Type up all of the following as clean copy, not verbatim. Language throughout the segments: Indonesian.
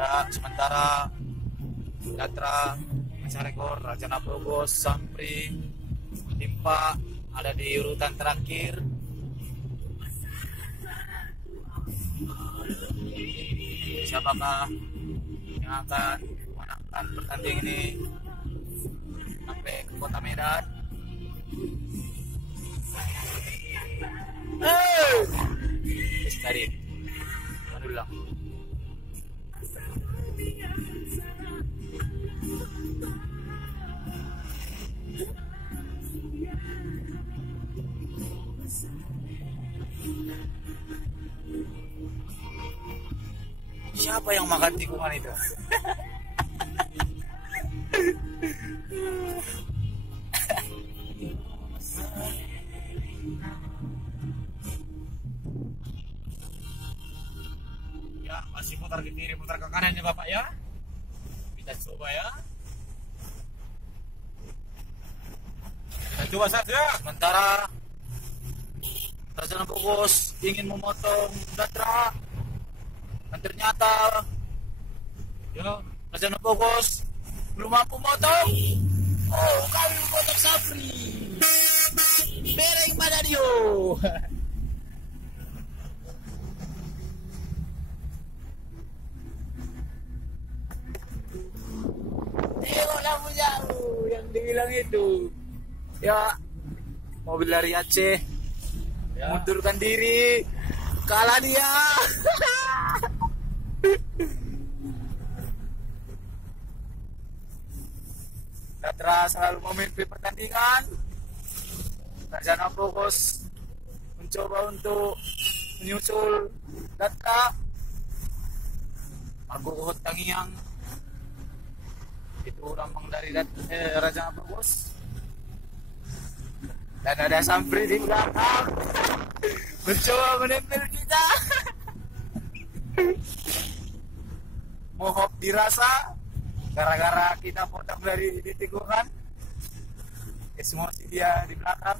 Ya, sementara Gatra pecah rekor Raja Nabrogos Sampri Timpa ada di urutan terakhir. Siapakah yang akan memenangkan pertandingan ini sampai ke kota Medan? Dari Manula. Siapa yang makan tikungan itu? Ya, masih putar ke kiri, putar ke kanan ya Bapak ya. Kita coba ya. Kita coba saja. Sementara Raja Nabrogos ingin memotong Gatra. Dan ternyata ya, Raja Nabrogos belum mampu motong. Oh, kami memotong Sampri. Bereng Madadio. Tengok lampu jauh yang dibilang itu. Ya, mobil dari Aceh ya. Mundurkan diri. Kalah dia. Gatra selalu memimpin pertandingan. Raja Nabrogos mencoba untuk menyusul Gatra. Maguhut Tangiang itu lambang dari Raja Nabrogos. Dan ada Sampri di belakang mencoba menempel kita. Mohop dirasa gara-gara kita potong dari tikungan. Emosi dia di belakang.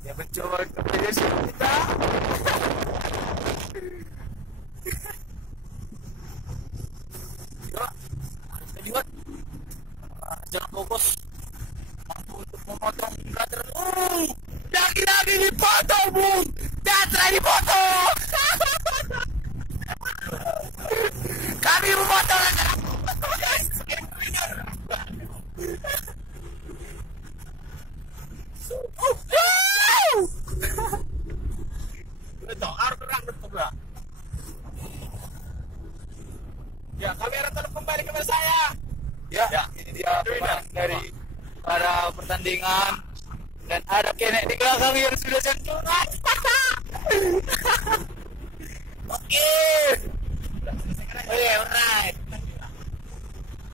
Dia mencoba untuk menyusul kita. Lihat, Raja Nabrogos mampu untuk memotong Gatra. Lagi-lagi dipotong, Bung. Gatra dipotong. Kami memotong Raja Nabrogos. Ya, kamera tolong kembali kepada saya. Ya, ini dia pemain dari pada pertandingan. Dan ada kenek di belakang yang sudah jantungan. Oke. Oke, alright.